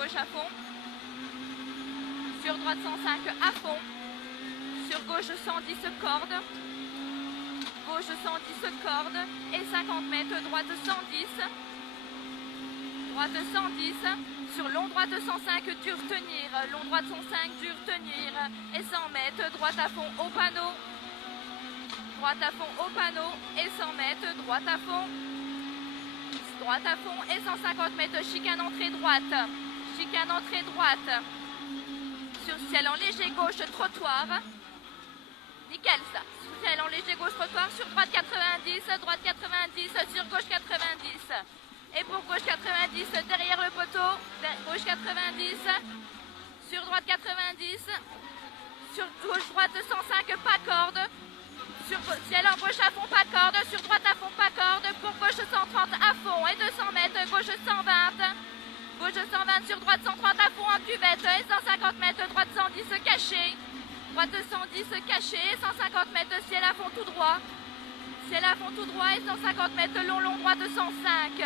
gauche à fond. Sur droite 105 à fond. Sur gauche 110 corde. Gauche 110 corde. Et 50 mètres, droite 110. Droite 110. Sur long droite 105, dur tenir. Long droite 105, dur tenir. Et 100 mètres, droite à fond au panneau. Droite à fond au panneau. Et 100 mètres, droite à fond. Droite à fond et 150 mètres, chicane entrée droite. Chicane entrée droite. Sur ciel en léger gauche, trottoir. Nickel ça. Sur ciel en léger gauche, trottoir. Sur droite 90, droite 90, sur gauche 90. Et pour gauche 90, derrière le poteau. Gauche 90. Sur droite 90. Sur gauche droite 105, pas corde. Sur ciel en gauche à fond, pas corde. Sur droite à fond, pas corde. Pour gauche 130 à fond et 200 mètres. Gauche 120. Gauche 120 sur droite 130 à fond en cuvette. Et 150 mètres. Droite 110 caché. Droite 110 caché. 150 mètres. Ciel à fond tout droit. Ciel à fond tout droit et 150 mètres. Long, long, droite 105.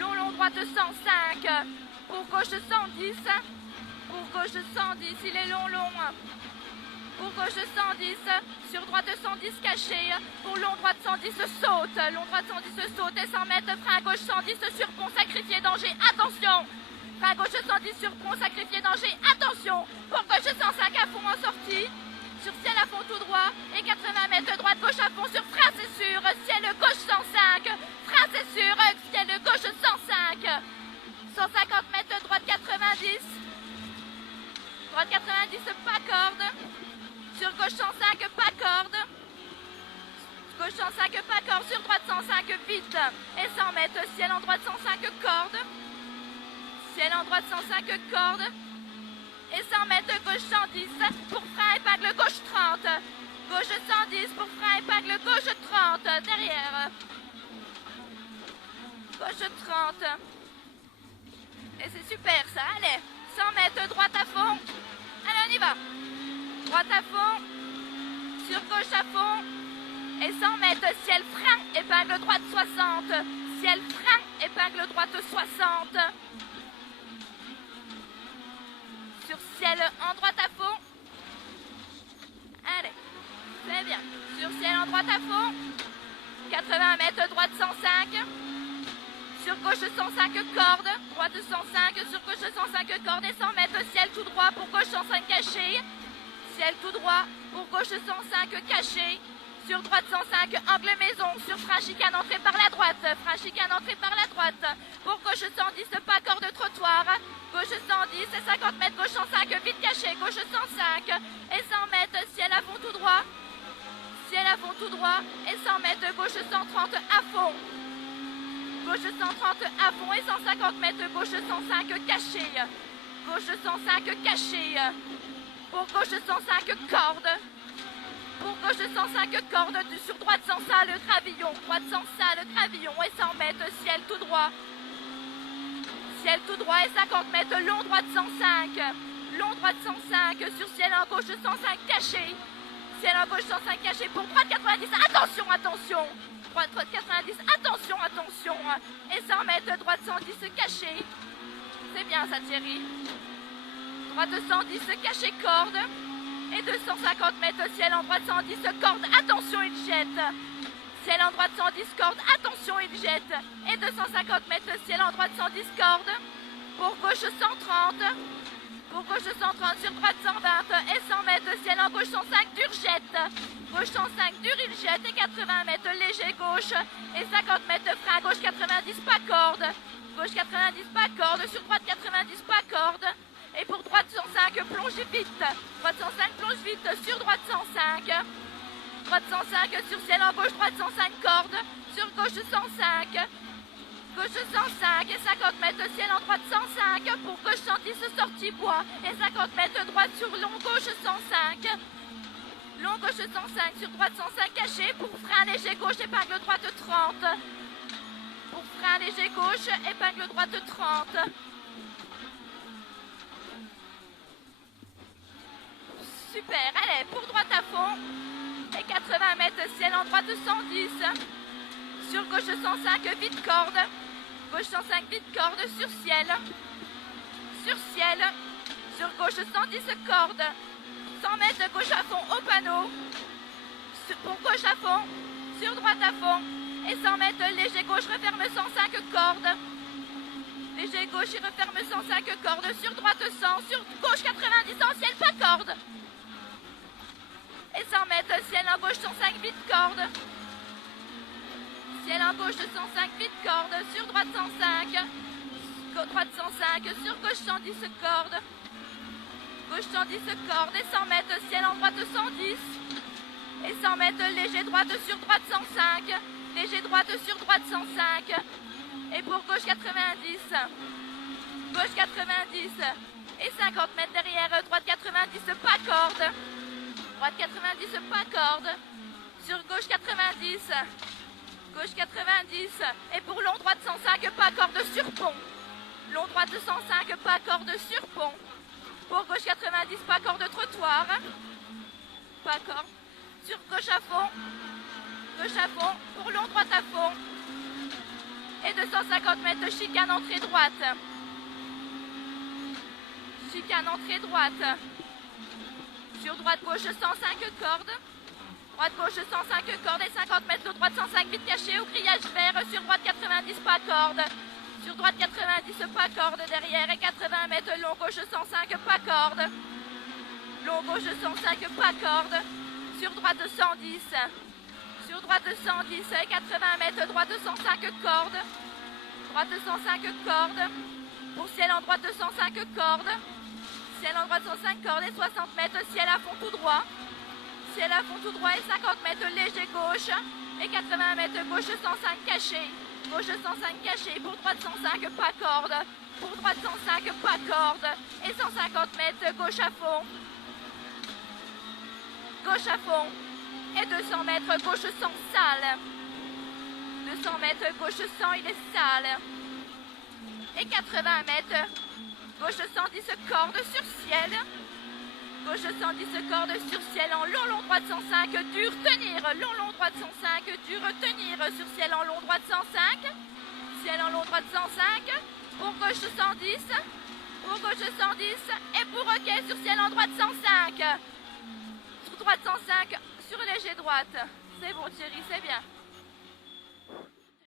Long, long, droite 105. Pour gauche 110. Pour gauche 110. Il est long, long. Pour gauche 110, sur droite 110 caché, pour long droite 110 saute, long droite 110 saute et 100 mètres, frein gauche 110 sur pont sacrifié danger, attention, frein gauche 110 sur pont sacrifié danger, attention, pour gauche 105 à fond en sortie, sur ciel à fond tout droit et 80 mètres, droite gauche à fond sur frein c'est sûr, ciel gauche 105, frein c'est sûr, ciel gauche 105, 150 mètres, droite 90, droite 90 pas corde. Sur gauche 105, pas corde. Gauche 105, pas corde. Sur droite 105, vite. Et 100 mètres, ciel en droite 105, corde. Ciel en droite 105, corde. Et 100 mètres, gauche 110 pour frein épingle gauche 30. Gauche 110 pour frein épingle gauche 30. Derrière. Gauche 30. Et c'est super ça, allez. 100 mètres, droite à fond. Allez, on y va. Droite à fond, sur gauche à fond, et 100 mètres, ciel frein, épingle droite 60, ciel frein, épingle droite 60, sur ciel en droite à fond, allez, c'est bien, sur ciel en droite à fond, 80 mètres, droite 105, sur gauche 105 corde, droite 105, sur gauche 105 corde, et 100 mètres, ciel tout droit, pour gauche 105 caché, ciel tout droit, pour gauche 105 caché, sur droite 105 angle maison, sur frein chicane entrée par la droite, frein chicane entrée par la droite, pour gauche 110 pas corde trottoir, gauche 110 et 50 mètres, gauche 105 vite caché, gauche 105 et 100 mètres, ciel à fond tout droit, ciel à fond tout droit et 100 mètres, gauche 130 à fond, gauche 130 à fond et 150 mètres, gauche 105 caché, gauche 105 caché. Pour gauche 105 corde. Pour gauche 105 corde. Sur droite sans ça le gravillon. Droite sans ça le gravillon. Et 100 mètres ciel tout droit. Ciel tout droit et 50 mètres long droite 105. Long droite 105. Sur ciel en gauche 105 caché. Ciel en gauche 105 caché. Pour droite 90. Attention, attention. Droite 90. Attention, attention. Et 100 mètres droite 110 caché. C'est bien ça Thierry. Droite 110 caché corde et 250 mètres ciel en droite 110 corde, attention il jette, ciel en droite 110 corde, attention il jette, et 250 mètres ciel en droite 110 corde, pour gauche 130, pour gauche 130 sur droite 120 et 100 mètres ciel en gauche 105 dur jette, gauche 105 dur il jette et 80 mètres léger gauche et 50 mètres frein gauche 90 pas corde, gauche 90 pas corde, sur droite 90 pas corde. Et pour droite 105, plonge vite. Droite 105, plonge vite. Sur droite 105. Droite 105, sur ciel en gauche, droite 105, corde. Sur gauche 105. Gauche 105 et 50 mètres, ciel en droite 105. Pour gauche 110, sortie bois. Et 50 mètres, droite sur long, gauche 105. Long, gauche 105, sur droite 105, caché. Pour frein léger gauche, épingle droite 30. Pour frein léger gauche, épingle droite 30. Super, allez, pour droite à fond, et 80 mètres, ciel en droite 110, sur gauche 105, vite corde, gauche 105, vite corde, sur sur ciel. Sur gauche 110 cordes. 100 mètres de gauche à fond au panneau. Pour gauche à fond. Sur droite à fond. Et 100 mètres léger gauche, referme 105 cordes. Léger gauche, il referme 105 cordes. Sur droite 100. Sur gauche 90 en ciel, pas corde. Et 100 mètres, ciel en gauche 105 vite corde. Ciel en gauche 105 vite corde. Sur droite 105. Droite 105. Sur gauche 110 cordes. Gauche 110 cordes. Et 100 mètres, ciel en droite 110. Et 100 mètres, léger droite sur droite 105. Léger droite sur droite 105. Et pour gauche 90. Gauche 90. Et 50 mètres derrière, droite 90, pas corde. Droite 90, pas corde. Sur gauche 90. Gauche 90. Et pour long droite 105, pas corde sur pont. Long droite 105, pas corde sur pont. Pour gauche 90, pas corde trottoir. Pas corde. Sur gauche à fond. Gauche à fond. Pour long droite à fond. Et 250 mètres, chicane entrée droite. Chicane entrée droite. Sur droite gauche 105 cordes. Droite gauche 105 cordes et 50 mètres. Droite 105 vite caché au grillage vert. Sur droite 90 pas corde. Sur droite 90 pas corde derrière. Et 80 mètres long gauche 105 pas corde. Long gauche 105 pas corde. Sur droite 110. Sur droite 110 et 80 mètres. Droite 105 cordes. Droite 105 cordes. Pour ciel en droite 105 cordes. Ciel en droite 105 cordes et 60 mètres. Ciel à fond tout droit. Ciel à fond tout droit et 50 mètres léger gauche. Et 80 mètres gauche 105 caché. Gauche 105 caché. Pour droite 105 pas corde. Pour droite 105 pas corde. Et 150 mètres gauche à fond. Gauche à fond. Et 200 mètres gauche sans sale. 200 mètres gauche sans, il est sale. Et 80 mètres. Gauche 110 cordes sur ciel. Gauche 110 cordes sur ciel en long droite 105. Dur tenir. Long droite 105. Dur tenir sur ciel en long droite 105. Ciel en long droite 105. Pour gauche 110. Pour gauche 110. Et pour quai sur ciel en droite 105. Sur droite 105. Sur léger droite. C'est bon Thierry, c'est bien.